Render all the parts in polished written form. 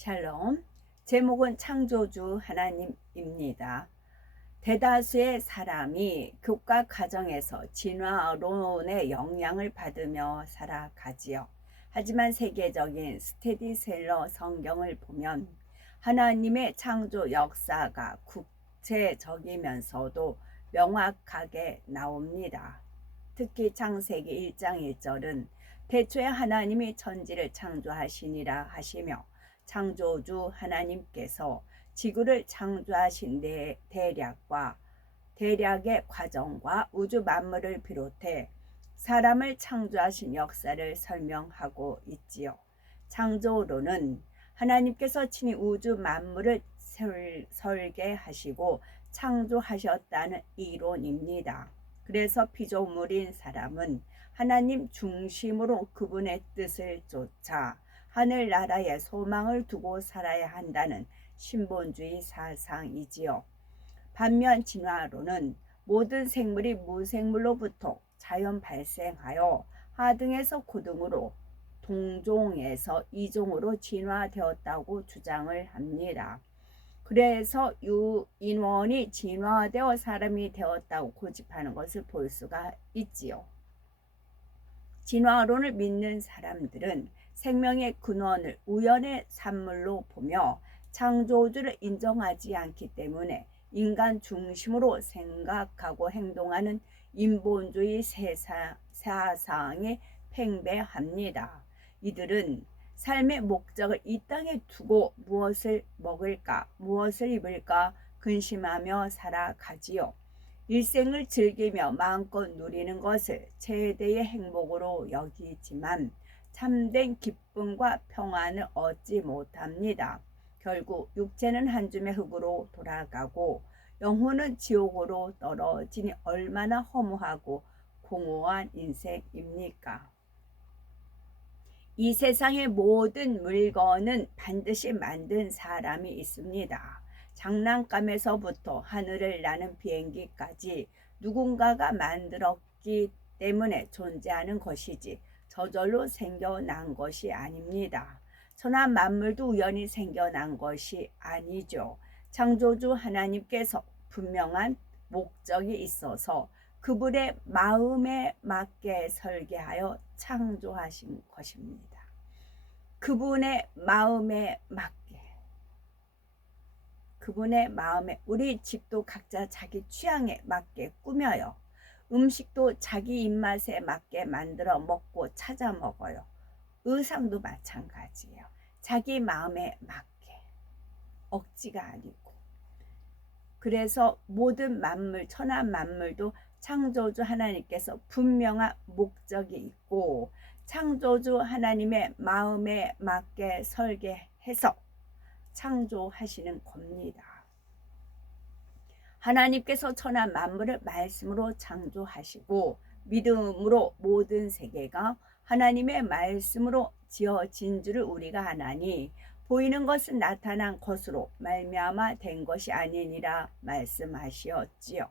샬롬. 제목은 창조주 하나님입니다. 대다수의 사람이 교과 과정에서 진화론의 영향을 받으며 살아가지요. 하지만 세계적인 스테디셀러 성경을 보면 하나님의 창조 역사가 구체적이면서도 명확하게 나옵니다. 특히 창세기 1장 1절은 태초에 하나님이 천지를 창조하시니라 하시며 창조주 하나님께서 지구를 창조하신 대략의 과정과 우주 만물을 비롯해 사람을 창조하신 역사를 설명하고 있지요. 창조론은 하나님께서 친히 우주 만물을 설계하시고 창조하셨다는 이론입니다. 그래서 피조물인 사람은 하나님 중심으로 그분의 뜻을 쫓아 하늘나라에 소망을 두고 살아야 한다는 신본주의 사상이지요. 반면 진화론은 모든 생물이 무생물로부터 자연 발생하여 하등에서 고등으로 동종에서 이종으로 진화되었다고 주장을 합니다. 그래서 인원이 진화되어 사람이 되었다고 고집하는 것을 볼 수가 있지요. 진화론을 믿는 사람들은 생명의 근원을 우연의 산물로 보며 창조주를 인정하지 않기 때문에 인간 중심으로 생각하고 행동하는 인본주의 사상에 팽배합니다. 이들은 삶의 목적을 이 땅에 두고 무엇을 먹을까, 무엇을 입을까 근심하며 살아가지요. 일생을 즐기며 마음껏 누리는 것을 최대의 행복으로 여기지만 참된 기쁨과 평안을 얻지 못합니다. 결국 육체는 한 줌의 흙으로 돌아가고 영혼은 지옥으로 떨어지니 얼마나 허무하고 공허한 인생입니까? 이 세상의 모든 물건은 반드시 만든 사람이 있습니다. 장난감에서부터 하늘을 나는 비행기까지 누군가가 만들었기 때문에 존재하는 것이지 저절로 생겨난 것이 아닙니다. 천하 만물도 우연히 생겨난 것이 아니죠. 창조주 하나님께서 분명한 목적이 있어서 그분의 마음에 맞게 설계하여 창조하신 것입니다. 그분의 마음에 맞게, 그분의 마음에, 우리 집도 각자 자기 취향에 맞게 꾸며요. 음식도 자기 입맛에 맞게 만들어 먹고 찾아 먹어요. 의상도 마찬가지예요. 자기 마음에 맞게, 억지가 아니고. 그래서 모든 만물, 천하 만물도 창조주 하나님께서 분명한 목적이 있고 창조주 하나님의 마음에 맞게 설계해서 창조하시는 겁니다. 하나님께서 천하 만물을 말씀으로 창조하시고 믿음으로 모든 세계가 하나님의 말씀으로 지어진 줄을 우리가 아나니 보이는 것은 나타난 것으로 말미암아 된 것이 아니니라 말씀하시었지요.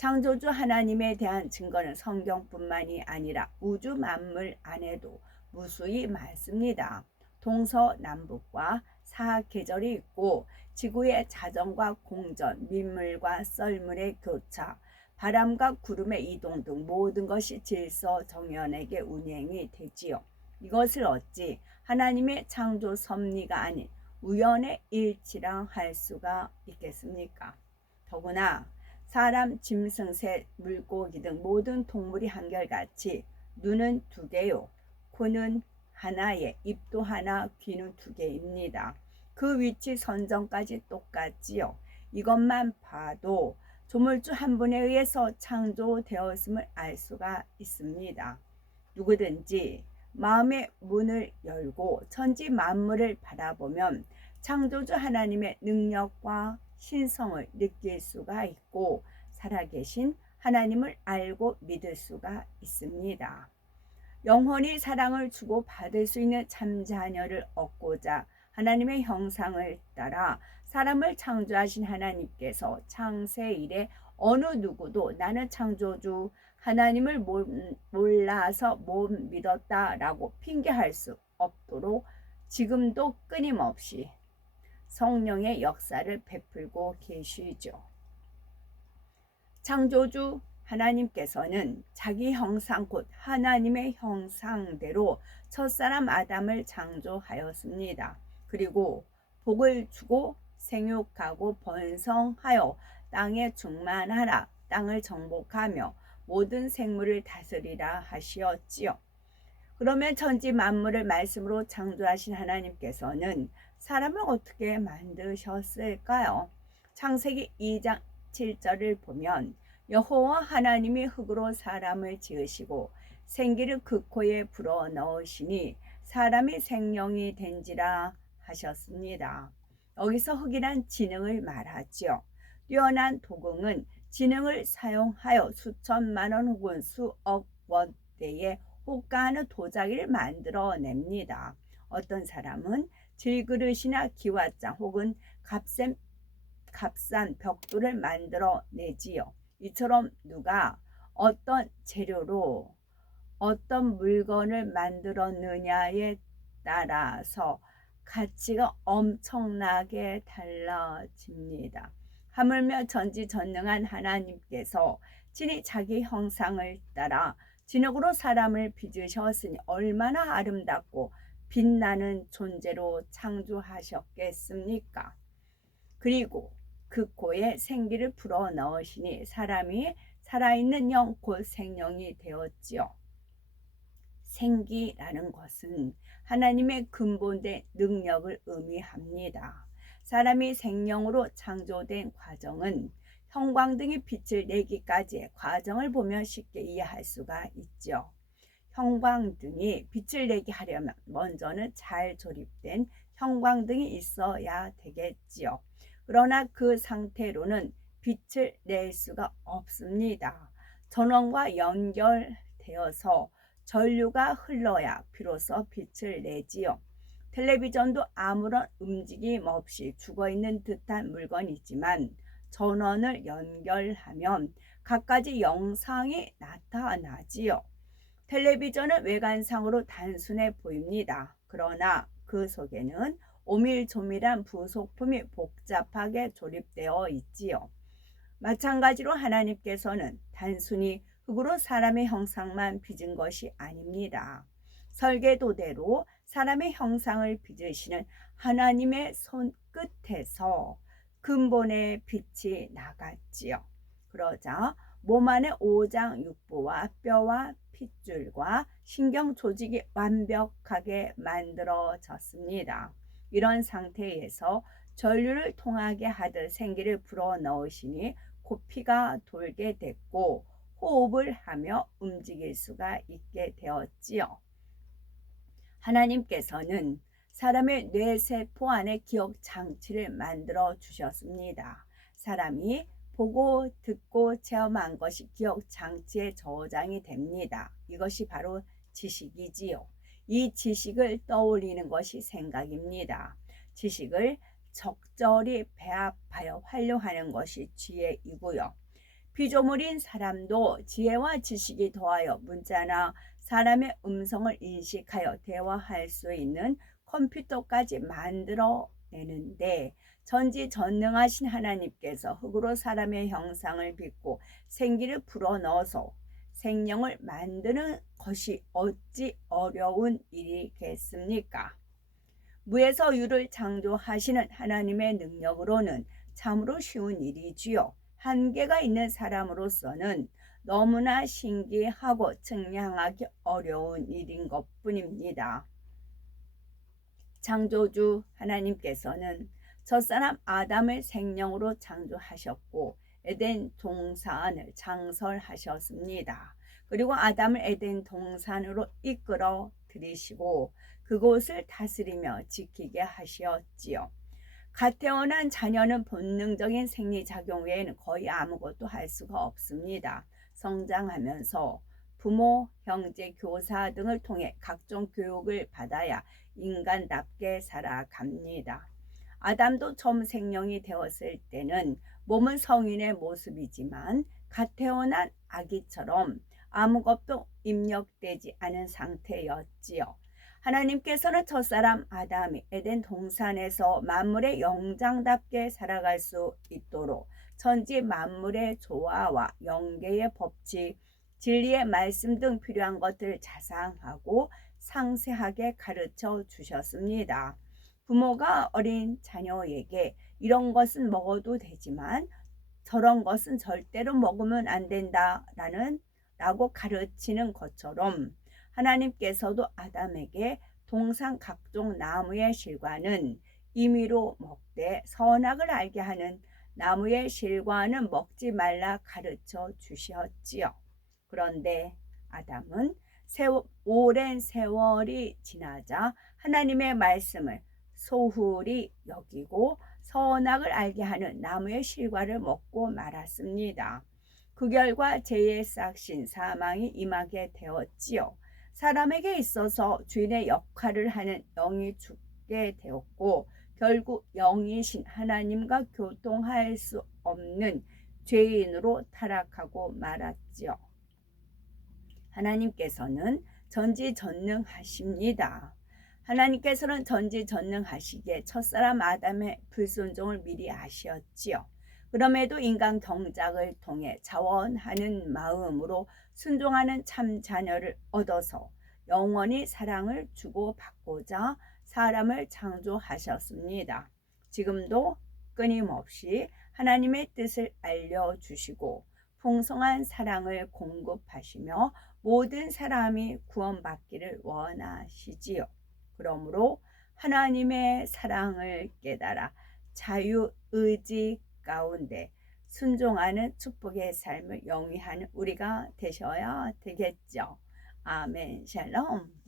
창조주 하나님에 대한 증거는 성경뿐만이 아니라 우주 만물 안에도 무수히 많습니다. 동서남북과 사계절이 있고 지구의 자전과 공전, 민물과 썰물의 교차, 바람과 구름의 이동 등 모든 것이 질서정연하게 운행이 되지요. 이것을 어찌 하나님의 창조 섭리가 아닌 우연의 일치랑 할 수가 있겠습니까? 더구나 사람, 짐승, 새, 물고기 등 모든 동물이 한결같이 눈은 두 개요, 코는 하나에, 입도 하나, 귀는 두 개입니다. 그 위치 선정까지 똑같지요. 이것만 봐도 조물주 한 분에 의해서 창조되었음을 알 수가 있습니다. 누구든지 마음의 문을 열고 천지 만물을 바라보면 창조주 하나님의 능력과 신성을 느낄 수가 있고 살아계신 하나님을 알고 믿을 수가 있습니다. 영원히 사랑을 주고 받을 수 있는 참 자녀를 얻고자 하나님의 형상을 따라 사람을 창조하신 하나님께서 창세 이래 어느 누구도 나는 창조주 하나님을 몰라서 못 믿었다라고 핑계할 수 없도록 지금도 끊임없이 성령의 역사를 베풀고 계시죠. 창조주 하나님께서는 자기 형상 곧 하나님의 형상대로 첫사람 아담을 창조하였습니다. 그리고 복을 주고 생육하고 번성하여 땅에 충만하라, 땅을 정복하며 모든 생물을 다스리라 하시었지요. 그러면 천지 만물을 말씀으로 창조하신 하나님께서는 사람을 어떻게 만드셨을까요? 창세기 2장 7절을 보면 여호와 하나님이 흙으로 사람을 지으시고 생기를 그 코에 불어넣으시니 사람이 생명이 된지라 하셨습니다. 여기서 흙이란 지능을 말하지요. 뛰어난 도금은 지능을 사용하여 수천만 원 혹은 수억 원대의 호가하는 도자기를 만들어냅니다. 어떤 사람은 질그릇이나 기와장 혹은 값싼 벽돌을 만들어내지요. 이처럼 누가 어떤 재료로 어떤 물건을 만들었느냐에 따라서 가치가 엄청나게 달라집니다. 하물며 전지전능한 하나님께서 친히 자기 형상을 따라 진흙으로 사람을 빚으셨으니 얼마나 아름답고 빛나는 존재로 창조하셨겠습니까? 그리고 그 코에 생기를 불어넣으시니 사람이 살아있는 영 곧 생명이 되었지요. 생기라는 것은 하나님의 근본된 능력을 의미합니다. 사람이 생명으로 창조된 과정은 형광등이 빛을 내기까지의 과정을 보면 쉽게 이해할 수가 있죠. 형광등이 빛을 내게 하려면 먼저는 잘 조립된 형광등이 있어야 되겠지요. 그러나 그 상태로는 빛을 낼 수가 없습니다. 전원과 연결되어서 전류가 흘러야 비로소 빛을 내지요. 텔레비전도 아무런 움직임 없이 죽어있는 듯한 물건이지만 전원을 연결하면 갖가지 영상이 나타나지요. 텔레비전은 외관상으로 단순해 보입니다. 그러나 그 속에는 오밀조밀한 부속품이 복잡하게 조립되어 있지요. 마찬가지로 하나님께서는 단순히 흙으로 사람의 형상만 빚은 것이 아닙니다. 설계도대로 사람의 형상을 빚으시는 하나님의 손끝에서 근본의 빛이 나갔지요. 그러자 몸 안에 오장육부와 뼈와 핏줄과 신경 조직이 완벽하게 만들어졌습니다. 이런 상태에서 전류를 통하게 하듯 생기를 불어넣으시니 피가 돌게 됐고 호흡을 하며 움직일 수가 있게 되었지요. 하나님께서는 사람의 뇌세포 안에 기억 장치를 만들어 주셨습니다. 사람이 보고 듣고 체험한 것이 기억 장치에 저장이 됩니다. 이것이 바로 지식이지요. 이 지식을 떠올리는 것이 생각입니다. 지식을 적절히 배합하여 활용하는 것이 지혜이고요. 피조물인 사람도 지혜와 지식이 더하여 문자나 사람의 음성을 인식하여 대화할 수 있는 컴퓨터까지 만들어내는데 전지전능하신 하나님께서 흙으로 사람의 형상을 빚고 생기를 불어넣어서 생명을 만드는 것이 어찌 어려운 일이겠습니까? 무에서 유를 창조하시는 하나님의 능력으로는 참으로 쉬운 일이지요. 한계가 있는 사람으로서는 너무나 신기하고 측량하기 어려운 일인 것뿐입니다. 창조주 하나님께서는 첫사람 아담을 생명으로 창조하셨고 에덴 동산을 창설하셨습니다. 그리고 아담을 에덴 동산으로 이끌어 들이시고 그곳을 다스리며 지키게 하셨지요. 갓 태어난 자녀는 본능적인 생리작용 외에는 거의 아무것도 할 수가 없습니다. 성장하면서 부모, 형제, 교사 등을 통해 각종 교육을 받아야 인간답게 살아갑니다. 아담도 처음 생명이 되었을 때는 몸은 성인의 모습이지만 갓 태어난 아기처럼 아무것도 입력되지 않은 상태였지요. 하나님께서는 첫사람 아담이 에덴 동산에서 만물의 영장답게 살아갈 수 있도록 천지 만물의 조화와 영계의 법칙, 진리의 말씀 등 필요한 것들을 자상하고 상세하게 가르쳐 주셨습니다. 부모가 어린 자녀에게 이런 것은 먹어도 되지만 저런 것은 절대로 먹으면 안 된다라고 가르치는 것처럼 하나님께서도 아담에게 동산 각종 나무의 실과는 임의로 먹되 선악을 알게 하는 나무의 실과는 먹지 말라 가르쳐 주셨지요. 그런데 아담은 오랜 세월이 지나자 하나님의 말씀을 소홀히 여기고 선악을 알게 하는 나무의 실과를 먹고 말았습니다. 그 결과 죄의 싹신 사망이 임하게 되었지요. 사람에게 있어서 주인의 역할을 하는 영이 죽게 되었고 결국 영이신 하나님과 교통할 수 없는 죄인으로 타락하고 말았지요. 하나님께서는 전지전능하십니다. 하나님께서는 전지전능하시기에 첫사람 아담의 불순종을 미리 아시었지요. 그럼에도 인간 경작을 통해 자원하는 마음으로 순종하는 참 자녀를 얻어서 영원히 사랑을 주고받고자 사람을 창조하셨습니다. 지금도 끊임없이 하나님의 뜻을 알려주시고 풍성한 사랑을 공급하시며 모든 사람이 구원받기를 원하시지요. 그러므로 하나님의 사랑을 깨달아 자유의지 가운데 순종하는 축복의 삶을 영위하는 우리가 되셔야 되겠죠. 아멘. 샬롬.